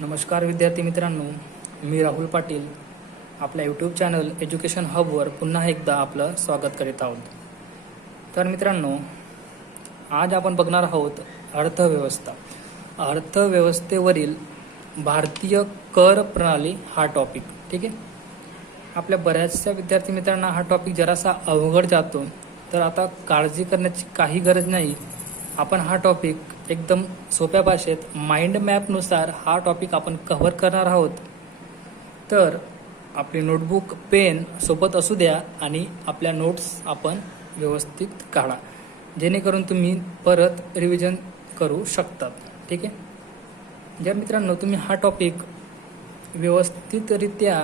नमस्कार विद्यार्थी मित्रांनो, मी राहुल पाटील आपल्या यूट्यूब चॅनल एज्युकेशन हबवर पुन्हा एकदा आपलं स्वागत करीत आहोत. तर मित्रांनो, आज आपण बघणार आहोत अर्थव्यवस्था. अर्थव्यवस्थेवरील भारतीय कर प्रणाली हा टॉपिक. ठीक आहे. आपल्या बऱ्याचशा विद्यार्थी मित्रांना हा टॉपिक जरासा अवघड जातो, तर आता काळजी करण्याची काही गरज नाही. आपण हा टॉपिक एकदम सोप्या भाषेत माइंड मॅपनुसार हा टॉपिक आपण कव्हर करणार आहोत. तर आपली नोटबुक पेन सोबत असू द्या आणि आपल्या नोट्स आपण व्यवस्थित काढा, जेणेकरून तुम्ही परत रिव्हिजन करू शकतात. ठीक आहे. जर मित्रांनो तुम्ही हा टॉपिक व्यवस्थितरित्या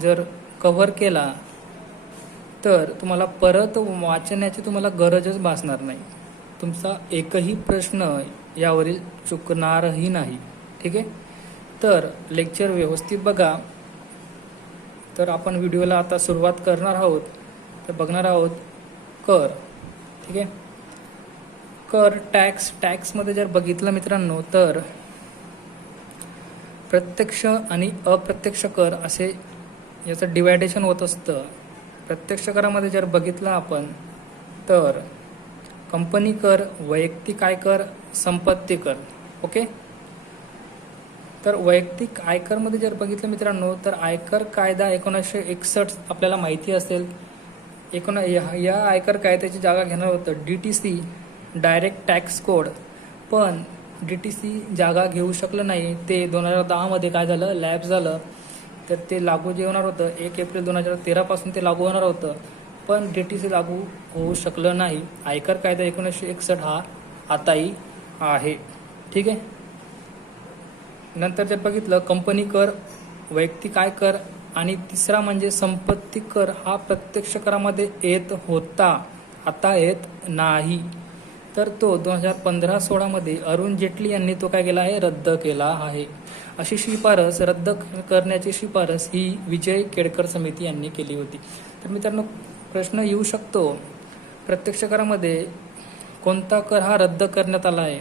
जर कव्हर केला तर तुम्हाला परत वाचण्याची तुम्हाला गरजच भासणार नाही. तुमचा एकही प्रश्न यावरील चुकणारही नाही. ठीक आहे. तर लेक्चर व्यवस्थित बघा. तर आपण व्हिडिओला आता सुरुवात करणार आहोत. तर बघणार आहोत कर. ठीक आहे. कर टॅक्समध्ये जर बघितलं मित्रांनो, तर प्रत्यक्ष आणि अप्रत्यक्ष कर असे याचं डिवायडेशन होत असतं. प्रत्यक्ष करामध्ये जर बघितलं आपण तर कंपनी कर, वैयक्तिक आयकर, संपत्ती कर. ओके. तर वैयक्तिक आयकरमध्ये जर बघितलं मित्रांनो, तर आयकर कायदा 1961 आपल्याला माहिती असेल. या आयकर कायद्याची जागा घेणार होतं DTC, डायरेक्ट टॅक्स कोड. पण DTC जागा घेऊ शकलं नाही. ते 2010मध्ये काय झालं, लॅप्स झालं. तर ते लागू जे होणार होतं 1 एप्रिल 2013 पासून ते लागू होणार होतं, पण DTC लागू होऊ शकलं नाही. आयकर कायदा 1961 हा आताही आहे. ठीक आहे. नंतर जर बघितलं कंपनी कर, वैयक्तिक आयकर आणि तिसरा म्हणजे संपत्ती कर हा प्रत्यक्ष करामध्ये येत होता, आता येत नाही. तर तो 2015-16 अरुण जेटली यांनी तो काय केला आहे, रद्द केला आहे. अशी शिफारस रद्द करण्याची शिफारस ही विजय केळकर समिती यांनी केली होती. तर मित्रांनो प्रश्न येऊ शकतो, प्रत्यक्ष करामध्ये कोणता कर हा रद्द करण्यात आला आहे,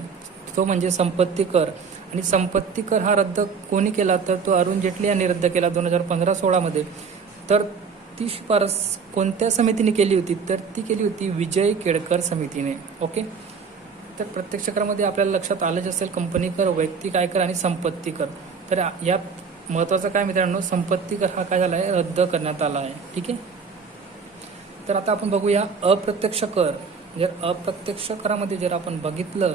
तो म्हणजे संपत्ती कर. आणि संपत्ती कर हा रद्द कोणी केला, तर तो अरुण जेटली यांनी रद्द केला 2015-16. तर ती शिफारस कोणत्या समितीने केली होती, तर ती केली होती विजय केळकर समितीने. ओके. तर प्रत्यक्ष करामध्ये आपल्याला लक्षात आलंच असेल कंपनी कर, वैयक्तिक आयकर आणि संपत्ती कर. तर यात महत्त्वाचं काय मित्रांनो, संपत्ती कर हा काय झाला आहे, रद्द करण्यात आला आहे. ठीक आहे. तर आता आपण बघूया अप्रत्यक्ष कर. जर अप्रत्यक्ष करामध्ये जर आपण बघितलं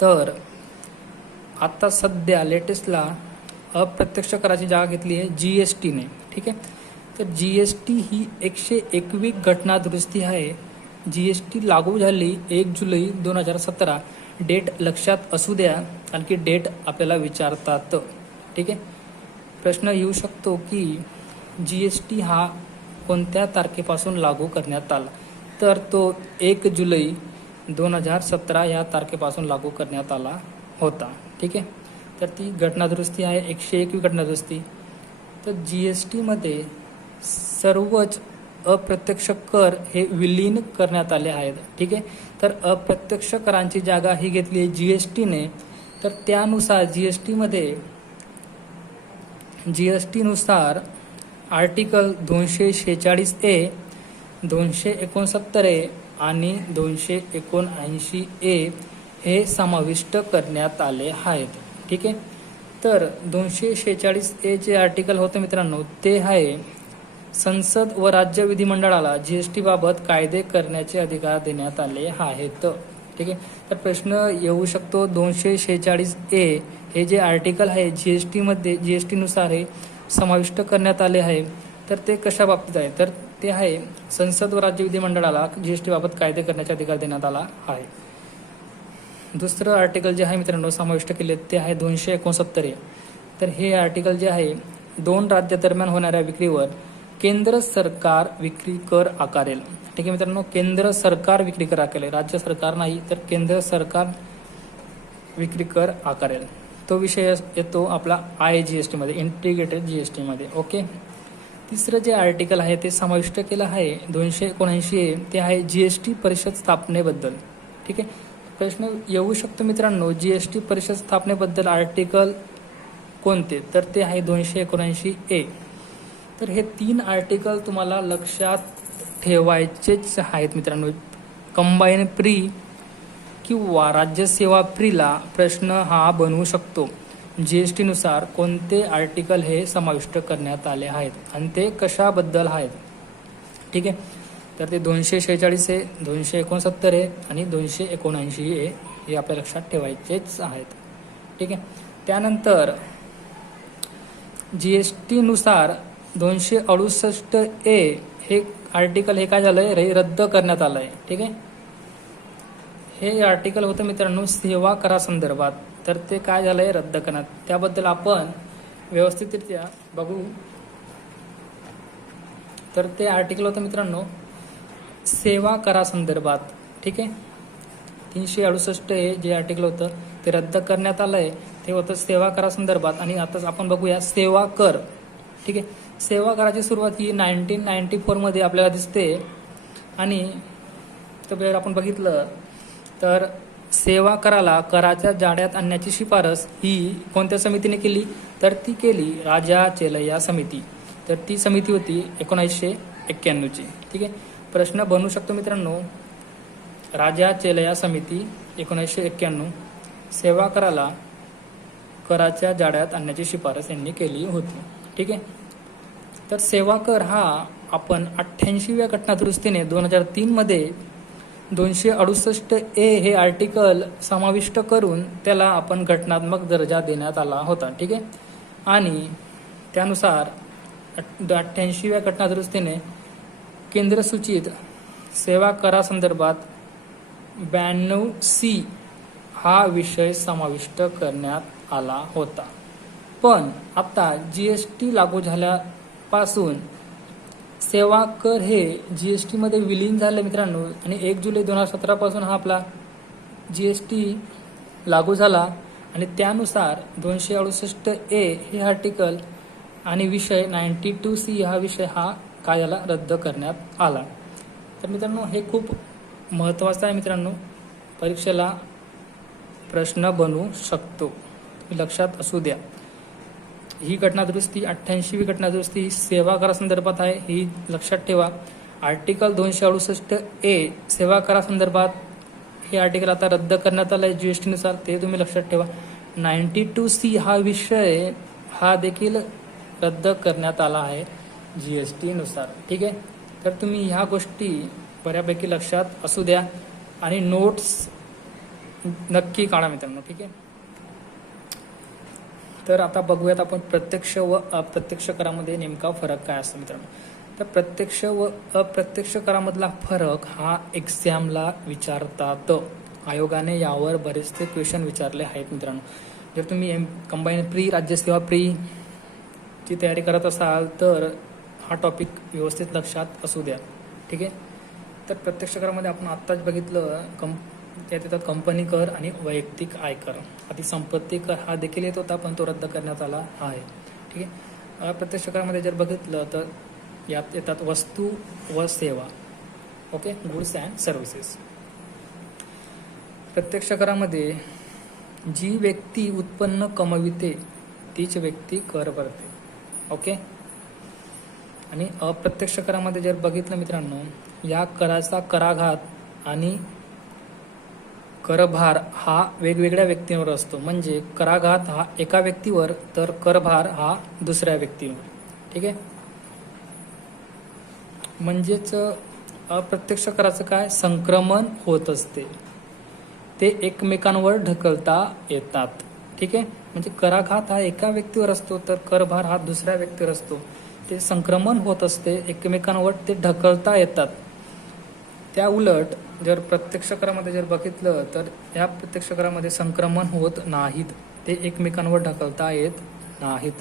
तर आता सध्या लेटेस्टला अप्रत्यक्ष कराची जागा घेतली आहे GSTने. ठीक आहे. तर GST ही 101वी घटना दुरुस्ती आहे. GST लागू झाली 1 जुलै 2017. डेट लक्षात असू द्या, कारण की डेट आपल्याला विचारतात. ठीक आहे. प्रश्न येऊ शकतो की GST हा कोणत्या तारखेपासून लागू करण्यात आला, तर तो 1 जुलै 2017 या तारखेपासून लागू करण्यात आला होता. ठीक आहे. तर ती घटना दुरुस्ती आहे 101वी घटना दुरुस्ती. तर GSTमध्ये सर्वच अप्रत्यक्ष कर हे विलीन करण्यात आले आहेत. ठीक आहे. तर अप्रत्यक्ष करांची जागा ही घेतली आहे GSTने. तर त्यानुसार GSTनुसार आर्टिकल 246A, 269A आणि 279A हे समाविष्ट करण्यात आले आहेत. ठीक आहे. तर 246A जे आर्टिकल होतं मित्रांनो, ते आहे संसद व राज्य विधिमंडळाला GST बाबत कायदे करण्याचे अधिकार देण्यात आले आहेत. ठीक आहे. तर प्रश्न येऊ शकतो 246A हे जे आर्टिकल आहे GSTनुसार हे समाविष्ट करण्यात आले आहे, तर ते कशा बाबतीत आहे, तर ते आहे संसद व राज्य विधिमंडळाला GST बाबत कायदे करण्याचे अधिकार देण्यात आला आहे. दुसरं आर्टिकल जे आहे मित्रांनो समाविष्ट केले ते आहे 269A. तर हे आर्टिकल जे आहे 2 राज्यादरम्यान होणाऱ्या विक्रीवर केंद्र सरकार विक्री कर आकारेल. ठीक आहे मित्रांनो, केंद्र सरकार विक्री कर आकारेल, राज्य सरकार नाही, तर केंद्र सरकार विक्री कर आकारेल. तो विषय येतो आपला IGSTमध्ये, इंटिग्रेटेड GSTमध्ये. ओके. तिसरं जे आर्टिकल आहे ते समाविष्ट केलं आहे 279A, ते आहे GST परिषद स्थापनेबद्दल. ठीक आहे. प्रश्न येऊ शकतो मित्रांनो, जीएसटी परिषद स्थापनेबद्दल आर्टिकल कोणते? तर ते आहे 279A. तर हे 3 आर्टिकल तुम्हाला लक्षात ठेवायचेच आहेत मित्रांनो. कंबाईन प्री किंवा राज्यसेवा प्रीला प्रश्न हा बनवू शकतो. जीएसटीनुसार कोणते आर्टिकल हे समाविष्ट करण्यात आले आहेत आणि ते कशाबद्दल आहेत? ठीक आहे, तर ते 246 आहे, 269 आहे आणि 279 आहे. हे आपल्या लक्षात ठेवायचेच आहेत. ठीक आहे, त्यानंतर जीएसटीनुसार 268A हे आर्टिकल हे काय झालंय, रद्द करण्यात आलं आहे. ठीक आहे, हे आर्टिकल होतं मित्रांनो सेवा करासंदर्भात. तर ते काय झालंय, रद्द करण्यात. त्याबद्दल आपण व्यवस्थितरित्या बघू. तर ते आर्टिकल होतं मित्रांनो सेवा करासंदर्भात. ठीक आहे, 368 हे जे आर्टिकल होतं ते रद्द करण्यात आलं आहे. ते होतं सेवा करासंदर्भात. आणि आताच आपण बघूया सेवा कर. ठीक आहे, सेवा कराची सुरुवात ही 1994 मध्ये आपल्याला दिसते. आणि तर आपण बघितलं तर सेवा कराला कराच्या जाळ्यात आणण्याची शिफारस ही कोणत्या समितीने केली? तर ती केली राजा चेलय्या समिती. तर ती समिती होती 1991ची. ठीक आहे, प्रश्न बनवू शकतो मित्रांनो, राजा चेलय्या समिती 1991 सेवा कराला कराच्या जाळ्यात आणण्याची शिफारस यांनी केली होती. ठीक आहे, तर सेवा कर हा आपण 88व्या घटनादुरुस्तीने 2003 मध्ये 268A हे आर्टिकल समाविष्ट करून त्याला आपण घटनात्मक दर्जा देण्यात आला होता. ठीक आहे, आणि त्यानुसार 88व्या घटनादुरुस्तीने केंद्रसूचित सेवा करासंदर्भात 92C हा विषय समाविष्ट करण्यात आला होता. पण आता जीएसटी लागू झाल्यापासून सेवा कर हे जीएसटी मध्ये विलीन झाले मित्रांनो. आणि 1 जुलै 2017 पासून हा आपला जीएसटी लागू झाला. आणि त्यानुसार 268A हे आर्टिकल आणि विषय 92C हा विषय हा काय झाला, रद्द करण्यात आला. तर मित्रांनो हे खूप महत्त्वाचं आहे मित्रांनो, परीक्षेला प्रश्न बनवू शकतो, लक्षात असू द्या. ही घटनादुरुस्ती 88वी घटनादुरुस्ती ही सेवा करासंदर्भात आहे, ही लक्षात ठेवा. आर्टिकल 268A सेवा करासंदर्भात हे आर्टिकल आता रद्द करण्यात आलं आहे जीएसटीनुसार, ते तुम्ही लक्षात ठेवा. 92C हा विषय हा देखील रद्द करण्यात आला आहे जीएसटीनुसार. ठीक आहे, तर तुम्ही ह्या गोष्टी बऱ्यापैकी लक्षात असू द्या आणि नोट्स नक्की काढा मित्रांनो. ठीक आहे, तर आता बघूयात आपण प्रत्यक्ष व अप्रत्यक्ष करामध्ये नेमका फरक काय असतो मित्रांनो. तर प्रत्यक्ष व अप्रत्यक्ष करामधला फरक हा एक्झामला विचारतात. आयोगाने यावर बरेचसे क्वेश्चन विचारले आहेत मित्रांनो. जर तुम्ही कंबाईन प्री राज्यसेवा प्री ची तयारी करत असाल तर हा टॉपिक व्यवस्थित लक्षात असू द्या. ठीक आहे, तर प्रत्यक्ष करामध्ये आपण आत्ताच बघितलं त्यात येतात कंपनी कर आणि वैयक्तिक आयकर. आधी संपत्ती कर हा देखील येत होता पण तो रद्द करण्यात आला आहे. ठीक आहे, अप्रत्यक्ष करामध्ये जर बघितलं तर यात येतात वस्तू व सेवा. Okay, goods and services. प्रत्यक्ष करामध्ये जी व्यक्ती उत्पन्न कमविते तीच व्यक्ती कर भरते. ओके, आणि अप्रत्यक्ष करामध्ये जर बघितलं मित्रांनो, या कराचा कराघात आणि करभार हा वेगवेगळ्या व्यक्तींवर असतो. म्हणजे कराघात हा एका व्यक्तीवर तर करभार हा दुसऱ्या व्यक्तीवर. ठीक आहे, म्हणजेच अप्रत्यक्ष कराचं काय संक्रमण होत असते, ते एकमेकांवर ढकलता येतात. ठीक आहे, म्हणजे कराघात हा एका व्यक्तीवर असतो तर करभार हा दुसऱ्या व्यक्तीवर असतो. ते संक्रमण होत असते, एकमेकांवर ते ढकलता येतात. त्या उलट जर प्रत्यक्ष करामध्ये जर बघितलं तर या प्रत्यक्ष करामध्ये संक्रमण होत नाहीत, ते एकमेकांवर ढकलता येत नाहीत.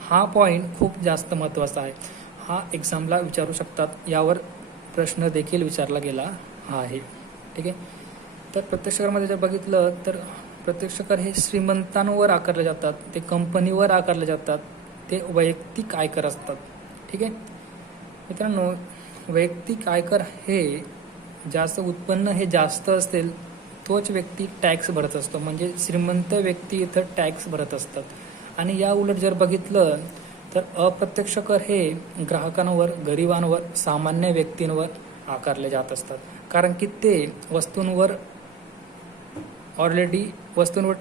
हा पॉईंट खूप जास्त महत्त्वाचा आहे, हा एक्झामला विचारू शकतात. यावर प्रश्न देखील विचारला गेला आहे. ठीक आहे, तर प्रत्यक्ष करामध्ये जर बघितलं तर प्रत्यक्ष कर हे श्रीमंतांवर आकारले जातात, ते कंपनीवर आकारले जातात, ते वैयक्तिक आयकर असतात. ठीक आहे मित्रांनो, वैयक्तिक आयकर हे जास्त उत्पन्न हे जास्त असेल तोच व्यक्ती टॅक्स भरत असतो. म्हणजे श्रीमंत व्यक्ती इथं टॅक्स भरत असतात. आणि या उलट जर बघितलं तर अप्रत्यक्ष कर हे ग्राहकांवर, गरिबांवर, सामान्य व्यक्तींवर आकारले जात असतात. कारण की ते वस्तूंवर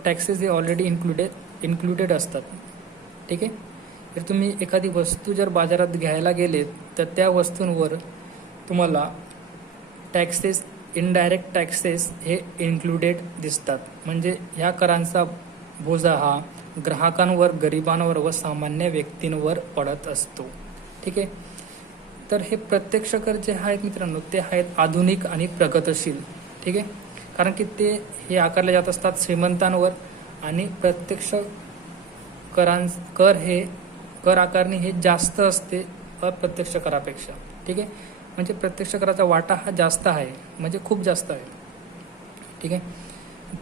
टॅक्सेस हे ऑलरेडी इन्क्लुडेड असतात. ठीक आहे. जर तुम्ही एखादी वस्तू जर बाजारात घ्यायला गेलेत तर त्या वस्तूंवर तुम्हाला टॅक्सेस, इनडायरेक्ट टॅक्सेस हे इन्क्लुडेड दिसतात. म्हणजे ह्या करांचा बोजा हा ग्राहकांवर, गरिबांवर व सामान्य व्यक्तींवर पडत असतो. ठीक आहे. तर हे प्रत्यक्ष कर जे आहेत मित्रांनो ते आहेत आधुनिक आणि प्रगतशील. ठीक आहे. कारण की ते हे आकारले जात असतात श्रीमंतांवर आणि प्रत्यक्ष कर आकारणी हे जास्त असते अप्रत्यक्ष करापेक्षा. ठीक आहे. म्हणजे प्रत्यक्ष कराचा वाटा हा जास्त आहे, म्हणजे खूप जास्त आहे. ठीक आहे.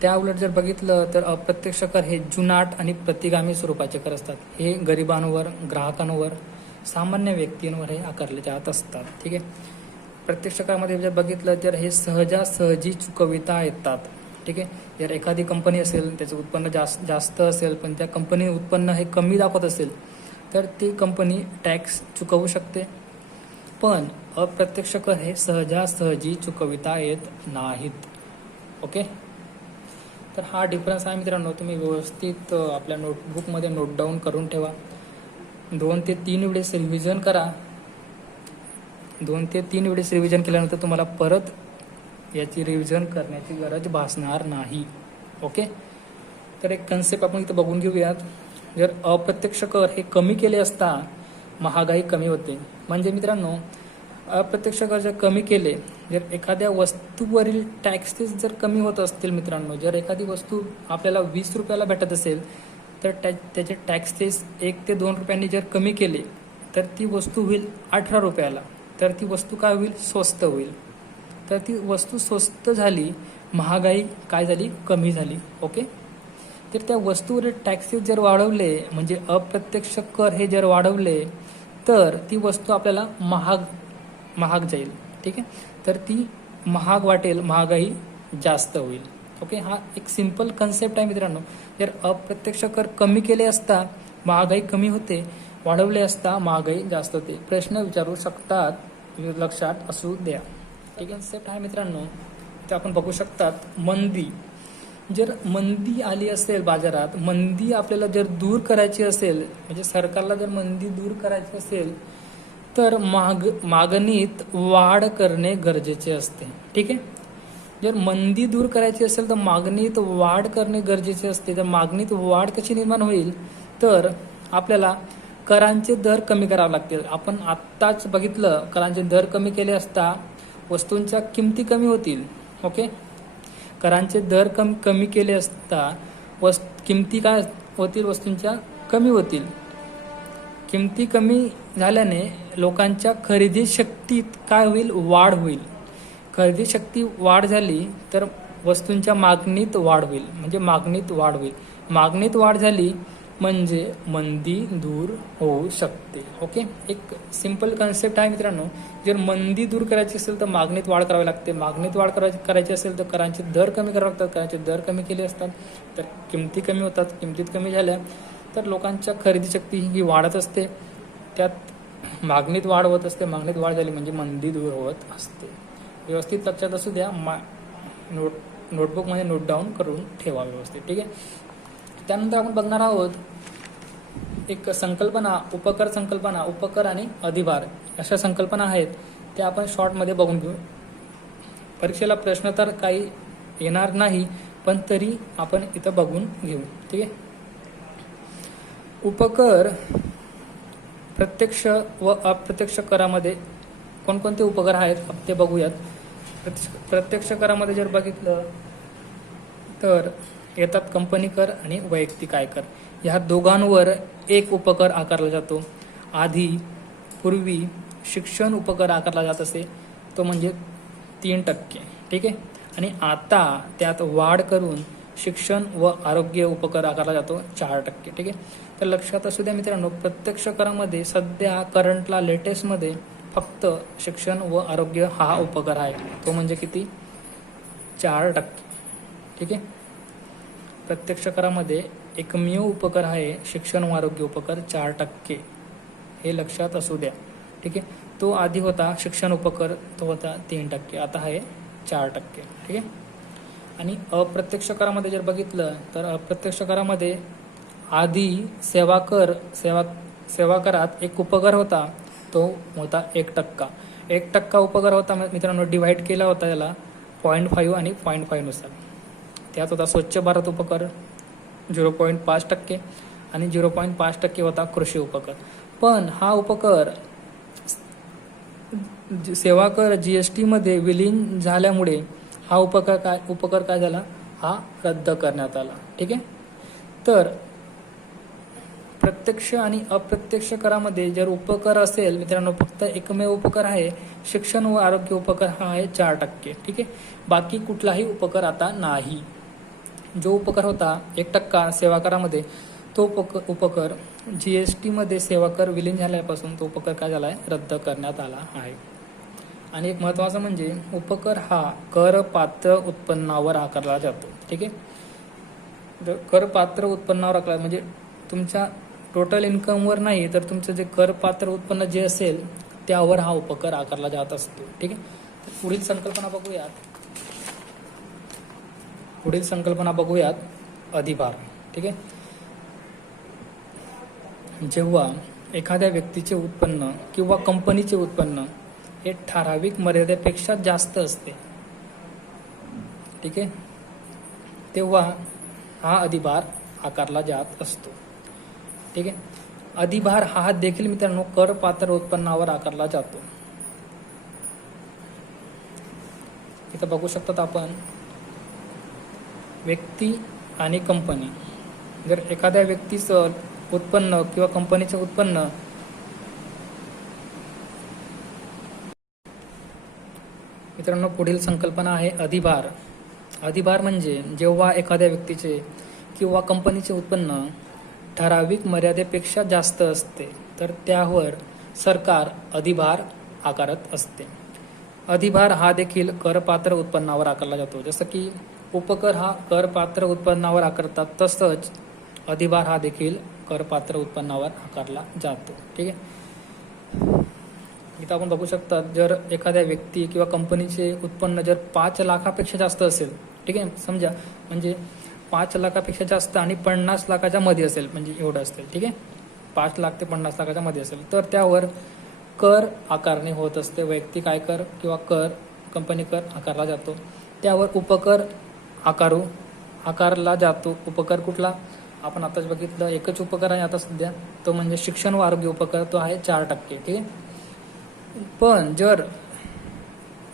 त्या उलट जर बघितलं तर अप्रत्यक्ष कर हे जुनाट आणि प्रतिगामी स्वरूपाचे कर असतात. हे गरिबांवर, ग्राहकांवर, सामान्य व्यक्तींवर हे आकारले जात असतात. ठीक आहे. प्रत्यक्ष करामध्ये जर बघितलं तर हे सहजासहजी चुकविता येतात. ठीक आहे. जर एखादी कंपनी असेल, त्याचं उत्पन्न जास्त असेल पण त्या कंपनी उत्पन्न हे कमी दाखवत असेल तर ती कंपनी टॅक्स चुकवू शकते. पण अप्रत्यक्ष कर हे सहजासहजी चुकविता येत नाहीत. ओके. तर हा डिफरन्स आहे मित्रांनो. तुम्ही व्यवस्थित आपल्या नोटबुकमध्ये नोट डाऊन करून ठेवा. 2 ते 3 वेळेस रिव्हिजन करा. 2 ते 3 वेळेस रिव्हिजन केल्यानंतर तुम्हाला परत याची रिव्हिजन करण्याची गरज भासणार नाही. ओके. तर एक कन्सेप्ट आपण इथं बघून घेऊयात. जर अप्रत्यक्ष कर हे कमी केले असता महागाई कमी होते. म्हणजे मित्रांनो अप्रत्यक्ष कर जर कमी केले, जर एखाद्या वस्तूवरील टॅक्सेस जर कमी होत असतील मित्रांनो, जर एखादी वस्तू आपल्याला 20 रुपयाला भेटत असेल तर त्याचे टॅक्सेस 1 ते 2 रुपयांनी जर कमी केले तर ती वस्तू होईल 18 रुपयाला. तर ती वस्तू काय होईल? स्वस्त होईल. तर ती वस्तू स्वस्त झाली, महागाई काय झाली? कमी झाली. ओके. तर त्या वस्तूवरील टॅक्सेस जर वाढवले, म्हणजे अप्रत्यक्ष कर हे जर वाढवले तर ती वस्तू आपल्याला महाग जाईल. ठीक आहे. तर ती महाग वाटेल, महागाई जास्त होईल. ओके. हा एक सिंपल कन्सेप्ट आहे मित्रांनो. जर अप्रत्यक्ष कर कमी केले असता महागाई कमी होते, वाढवले असता महागाई जास्त होते. प्रश्न विचारू शकतात, लक्षात असू द्या. ठीक आहे. कन्सेप्ट आहे मित्रांनो. ते आपण बघू शकतात. मंदी, जर मंदी आली असेल बाजारात, मंदी आपल्याला जर दूर करायची असेल, म्हणजे सरकारला जर मंदी दूर करायची असेल तर मागणीत वाढ करणे गरजेचे असते. ठीक आहे. जर मंदी दूर करायची असेल तर मागणीत वाढ करणे गरजेचे असते. तर मागणीत वाढ कशी निर्माण होईल? तर आपल्याला करांचे दर कमी करावे लागतील. आपण आत्ताच बघितलं, करांचे दर कमी केले असता वस्तूंच्या किमती कमी होतील. ओके. करांचे दर कमी केले असता किमती काय होतील? वस्तूंच्या कमी होतील. किमती कमी झाल्याने लोकांच्या खरेदी शक्तीत काय होईल? वाढ होईल. खरेदी शक्ती वाढ झाली तर वस्तूंच्या मागणीत वाढ होईल. म्हणजे मागणीत वाढ होईल. मागणीत वाढ झाली म्हणजे मंदी दूर होऊ शकते. ओके. एक सिंपल कन्सेप्ट आहे मित्रांनो. जर मंदी दूर करायची असेल तर मागणीत वाढ करावी लागते. मागणीत वाढ करायची असेल तर करांचे दर कमी करावे लागतात. करांचे दर कमी केले असतात तर किमती कमी होतात. किमतीत कमी झाल्या तर लोकांच्या खरेदी शक्ती ही वाढत असते. त्यात मागणीत वाढ होत असते. मागणीत वाढ झाली म्हणजे मंदी दूर होत असते. व्यवस्थित लक्षात असू द्या. नोटबुकमध्ये नोट डाऊन करून ठेवा व्यवस्थित. ठीक आहे. त्यानंतर आपण बघणार आहोत एक संकल्पना, उपकर आणि अधिभार अशा संकल्पना आहेत. त्या आपण शॉर्टमध्ये बघून घेऊ. परीक्षेला प्रश्न तर काही येणार नाही, पण तरी आपण इथं बघून घेऊ. ठीक आहे. उपकर प्रत्यक्ष व अप्रत्यक्ष करामध्ये कोणकोणते उपकर आहेत ते बघूयात. प्रत्यक्ष करामध्ये जर बघितलं तर येतात कंपनी कर आणि वैयक्तिक आयकर. ह्या दोघांवर एक उपकर आकारला जातो. पूर्वी शिक्षण उपकर आकारला जात असे, तो म्हणजे 3%. ठीक आहे. आणि आता त्यात वाढ करून शिक्षण व आरोग्य उपकर आकारला जातो 4%. ठीक आहे. तर लक्षात असू द्या मित्रांनो, प्रत्यक्ष करामध्ये सध्या करंटला लेटेस्टमध्ये फक्त शिक्षण व आरोग्य हा उपकर आहे. तो म्हणजे किती? 4%. ठीक आहे. प्रत्यक्ष करामध्ये एकमेव उपकर आहे शिक्षण व आरोग्य उपकर 4%, हे लक्षात असू द्या. ठीक आहे. तो आधी होता शिक्षण उपकर, तो होता 3%, आता आहे 4%. ठीक आहे. आणि अप्रत्यक्ष करामध्ये जर बघितलं तर अप्रत्यक्ष करामध्ये आधी सेवा करात एक उपकर होता, तो होता 1%. 1% उपकर होता मित्रांनो, डिवाइड केला होता याला 0.5 आणि 0.5 नुसार. त्यात होता स्वच्छ भारत उपकर 0.5% आणि 0.5% होता कृषी उपकर. पण हा उपकर सेवा कर GST मध्ये विलीन झाल्यामुळे हा उपकर काय झाला, हा रद्द करण्यात आला. ठीक आहे. तर प्रत्यक्ष आणि अप्रत्यक्ष करामध्ये जर उपकर असेल मित्रांनो, फक्त एकमेव उपकर आहे शिक्षण व आरोग्य उपकर, हा आहे 4%. ठीक आहे. बाकी कुठलाही उपकर आता नाही. जो उपकर होता 1% सेवा करामध्ये, तो उपकर GST मध्ये सेवा कर विलीन झाल्यापासून तो उपकर काय झाला आहे, रद्द करण्यात आला आहे. आणि एक महत्त्वाचं म्हणजे उपकर हा करपात्र उत्पन्नावर आकारला जातो. ठीक आहे. करपात्र उत्पन्नावर आकारला म्हणजे तुमच्या टोटल इन्कमवर नाही, तर तुमचं जे करपात्र उत्पन्न जे असेल त्यावर हा उपकर आकारला जात असतो. ठीक आहे. तर पुढील संकल्पना बघूयात अधिभार. ठीक आहे. जेव्हा एखाद्या व्यक्तीचे उत्पन्न किंवा कंपनीचे उत्पन्न हे ठराविक मर्यादेपेक्षा जास्त असते, ठीक आहे, तेव्हा हा अधिभार आकारला जात असतो. ठीक आहे. अधिभार हा देखील मित्रांनो करपात्र उत्पन्नावर आकारला जातो. इथं बघू शकतात आपण, व्यक्ती आणि कंपनी. जर एखाद्या व्यक्तीचं उत्पन्न किंवा कंपनीचं उत्पन्न मित्रांनो, पुढील संकल्पना आहे अधिभार. अधिभार म्हणजे जेव्हा एखाद्या व्यक्तीचे किंवा कंपनीचे उत्पन्न ठराविक मर्यादेपेक्षा जास्त असते, तर त्यावर सरकार अधिभार आकारत असते. अधिभार हा देखील करपात्र उत्पन्नावर आकारला जातो. जसं की उपकर हा करपात्र उत्पन्नावर आकारतात, तसंच अधिभार हा देखील करपात्र उत्पन्नावर आकारला जातो. ठीक आहे. इथं आपण बघू शकता, जर एखाद्या व्यक्ती किंवा कंपनीचे उत्पन्न जर 5 लाखापेक्षा जास्त असेल, ठीक आहे, समजा म्हणजे 5 लाखापेक्षा जास्त आणि 50 लाखाच्या मध्ये असेल, म्हणजे एवढं असेल, ठीक आहे, 5 लाख ते 50 लाखाच्या मध्ये असेल, तर त्यावर कर आकारणी होत असते. वैयक्तिक आयकर किंवा कंपनी कर आकारला जातो. त्यावर उपकर आकारला जातो. उपकर कुठला, आपण आताच बघितलं, एकच उपकर आहे आता सध्या, तो म्हणजे शिक्षण व आरोग्य उपकर, तो आहे 4%. ठीक आहे. पण जर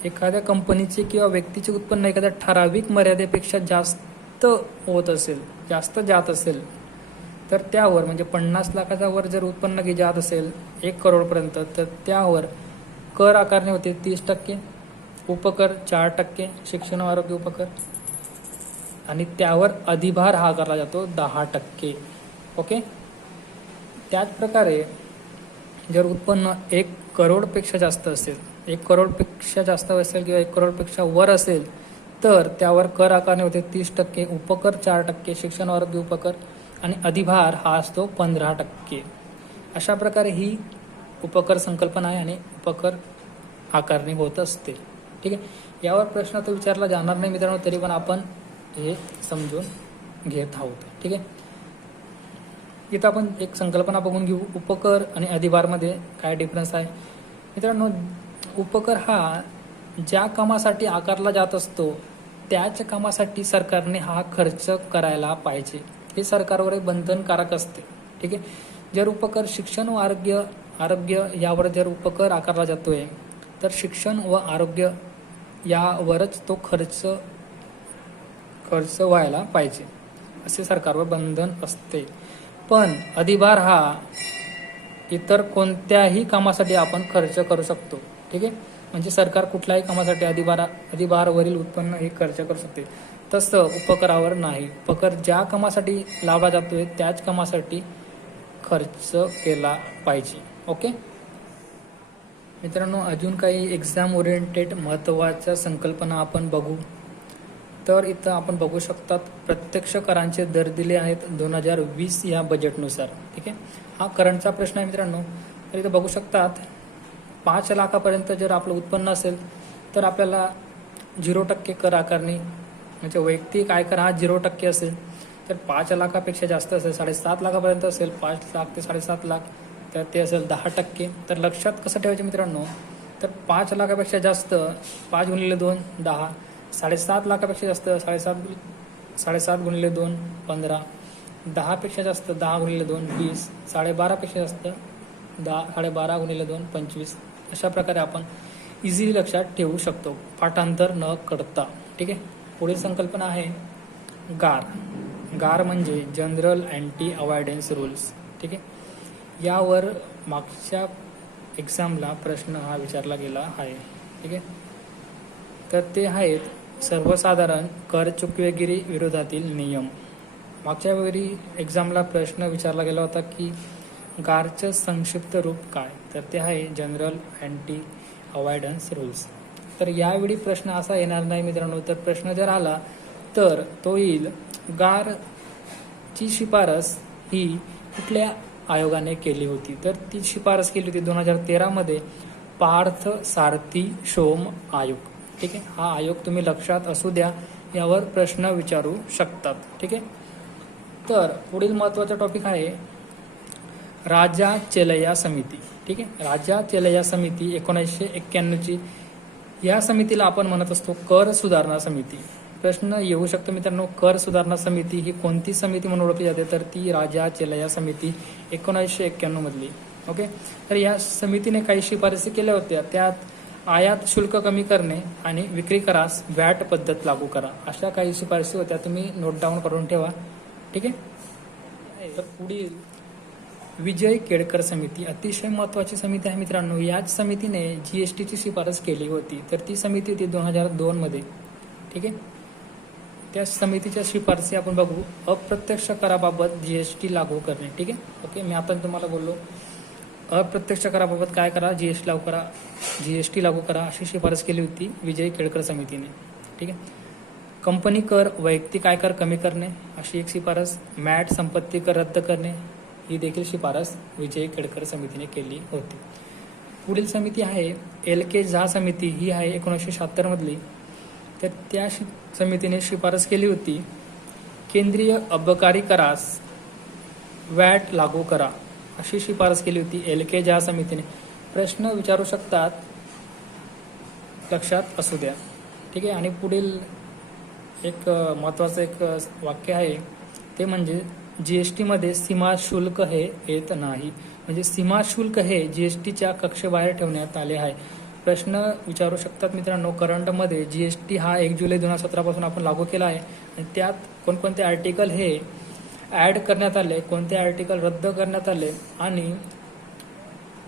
एखाद्या कंपनीचे किंवा व्यक्तीचे उत्पन्न एखाद्या ठराविक मर्यादेपेक्षा जास्त होत असेल, जास्त जात असेल, तर त्यावर म्हणजे 50 लाखाच्या वर जर उत्पन्न जात असेल 1 करोडपर्यंत, तर त्यावर कर आकारणी होते 30%, उपकर 4%, शिक्षण व आरोग्य उपकर, आणि त्यावर अधिभार हा आकारला जातो 10%. ओके. त्याच प्रकारे जर उत्पन्न 1 करोडपेक्षा जास्त असेल, 1 करोडपेक्षा जास्त असेल किंवा 1 करोडपेक्षा वर असेल, तर त्यावर कर आकारणी होते 30%, उपकर 4%, शिक्षण आरोग्य उपकर, आणि अधिभार हा असतो 15%. अशा प्रकारे ही उपकर संकल्पना आहे आणि उपकर आकारणी होत असते. ठीक आहे. यावर प्रश्न तो विचारला जाणार नाही मित्रांनो, तरी पण आपण हे समजून घेत आहोत. ठीक आहे. इथं आपण एक संकल्पना बघून घेऊ, उपकर आणि अधिभारमध्ये काय डिफरन्स आहे. मित्रांनो, उपकर हा ज्या कामासाठी आकारला जात असतो त्याच कामासाठी सरकारने हा खर्च करायला पाहिजे, हे सरकारवर बंधनकारक असते. ठीक आहे. जर उपकर शिक्षण व आरोग्य यावर जर उपकर आकारला जातोय, तर शिक्षण व आरोग्य यावरच तो खर्च व्हायला पाहिजे, असे सरकारवर बंधन असते. पण अधिभार हा इतर कोणत्याही कामासाठी आपण खर्च करू शकतो. ठीक आहे. म्हणजे सरकार कुठल्याही कामासाठी अधिभारावरील उत्पन्न हे खर्च करू शकते, तसं उपकरावर नाही. उपकर ज्या कामासाठी लावला जातोय त्याच कामासाठी खर्च केला पाहिजे. ओके मित्रांनो, अजून काही एक्झाम ओरिएंटेड महत्त्वाच्या संकल्पना आपण बघू. तर इथं आपण बघू शकतात प्रत्यक्ष करांचे दर दिले आहेत 2020 या बजेटनुसार. ठीक आहे, हा करंटचा प्रश्न आहे मित्रांनो. तर इथं बघू शकतात 5 लाखापर्यंत जर आपलं उत्पन्न असेल तर आपल्याला 0% कर आकारणी, म्हणजे वैयक्तिक आयकर हा 0% असेल. तर 5 लाखापेक्षा जास्त असेल, 7.5 लाखापर्यंत असेल, 5 लाख ते 7.5 लाख, तर ते असेल 10%. तर लक्षात कसं ठेवायचं मित्रांनो, तर 5 लाखापेक्षा जास्त 5 गुणिले 2 10, 7.5 लाखापेक्षा जास्त 7.5 गुणिले 2 15, 10पेक्षा जास्त 10 गुणिले 2 20, 12.5पेक्षा जास्त 12.5 गुणिले 2 25. अशा प्रकारे आपण इझिली लक्षात ठेवू शकतो पाठांतर न करता. ठीक आहे, पुढील संकल्पना आहे गार. गार म्हणजे जनरल अँटी अवॉइडन्स रूल्स. ठीक आहे, यावर मागच्या एक्झामला प्रश्न हा विचारला गेला आहे. ठीक आहे, तर ते आहेत सर्वसाधारण कर चुकवेगिरी विरोधातील नियम. मागच्या वेळी एक्झामला प्रश्न विचारला गेला होता की गारचं संक्षिप्त रूप काय, तर ते आहे जनरल अँटी अवॉइडन्स रूल्स. तर यावेळी प्रश्न असा येणार नाही मित्रांनो. तर प्रश्न जर आला तर तो येईल गारची शिफारस ही कुठल्या आयोगाने केली होती. तर ती शिफारस केली होती 2013 मध्ये पार्थ सारथी शोम आयोग. ठीक आहे, हा आयोग तुम्ही लक्षात असू द्या, यावर प्रश्न विचारू शकतात. ठीक आहे, तर पुढील महत्त्वाचा टॉपिक आहे राजा चेलैया समिती. ठीक आहे, राजा चेलैया समिती 1991ची. या समितीला आपण म्हणत असतो कर सुधारणा समिती. प्रश्न येऊ शकतो मित्रांनो, कर सुधारणा समिती ही कोणती समिती म्हणून ओळखली जाते, तर ती राजा चेलैया समिती 1991 मधली. ओके, तर या समितीने काही शिफारसी केल्या होत्या. त्यात आयात शुल्क कमी करणे आणि विक्री करास व्हॅट पद्धत लागू करा, अशा काही शिफारसी होत्या. तुम्ही नोट डाऊन करून ठेवा. ठीक आहे, तर पुढील विजय केळकर समिती अतिशय महत्त्वाची समिती आहे मित्रांनो. याच समितीने GSTची शिफारस केली होती. तर ती समिती होती 2002 मध्ये. ठीक आहे, त्या समितीच्या शिफारसी आपण बघू. अप्रत्यक्ष कराबाबत GST लागू करणे. ठीक आहे, ओके, मी आता तुम्हाला बोललो अप्रत्यक्ष कराबाबत काय करा, GST लागू करा अशी शिफारस केली होती विजय केळकर समितीने. ठीक आहे, कंपनी कर वैयक्तिक आयकर कमी करणे अशी एक शिफारस. मॅट संपत्ती कर रद्द करणे ही देखील शिफारस विजय केळकर समितीने केली होती. पुढील समिती आहे LK झा समिती. ही आहे 1976 मधली. तर त्या समितीने शिफारस केली होती केंद्रीय अबकारी करास व्हॅट लागू करा अशी शिफारस केली होती LK झा समितीने. प्रश्न विचारू शकतात, लक्षात असू द्या. ठीक आहे, आणि पुढील एक महत्त्वाचं एक वाक्य आहे ते म्हणजे GST मध्ये सीमा शुल्क हे येत नाही. म्हणजे सीमा शुल्क हे GSTच्या कक्षेबाहेर ठेवण्यात आले आहे. प्रश्न विचारू शकतात मित्रांनो, करंटमध्ये GST हा 1 जुलै 2017 पासून आपण लागू केला आहे आणि त्यात कोणकोणते आर्टिकल हे ॲड करण्यात आले, कोणते आर्टिकल रद्द करण्यात आले आणि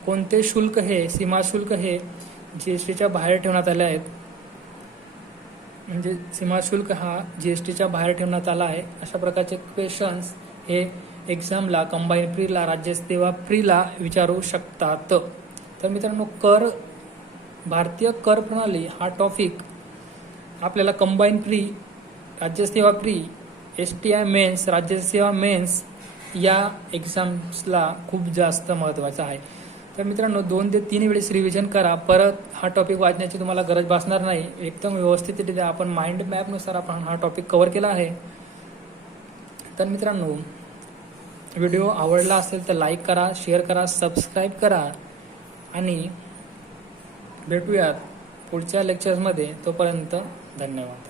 कोणते शुल्क हे सीमा शुल्क हे GSTच्या बाहेर ठेवण्यात आले आहेत. म्हणजे सीमा शुल्क हा GSTच्या बाहेर ठेवण्यात आला आहे. अशा प्रकारचे क्वेश्चन्स हे एक्झामला कंबाईन प्रीला राज्यसेवा प्रीला विचारू शकतात. तर मित्रांनो, भारतीय कर प्रणाली हा टॉपिक आपल्याला combine pre, Rajyaseva pre, STI mains, Rajyaseva mains या एक्झाम्सला खूप जास्त महत्त्वाचा आहे. तर मित्रांनो 2 ते 3 वेळेस रिव्हिजन करा. परत हा टॉपिक वाचण्याची तुम्हाला गरज भासणार नाही. एकदम व्यवस्थितरित्या आपण माइंड मॅपनुसार आपण हा टॉपिक कव्हर केला आहे. तर मित्रांनो, व्हिडिओ आवडला असेल तर लाईक करा, शेअर करा, सबस्क्राईब करा आणि भेटूयात पुढच्या लेक्चर्समध्ये. तोपर्यंत धन्यवाद.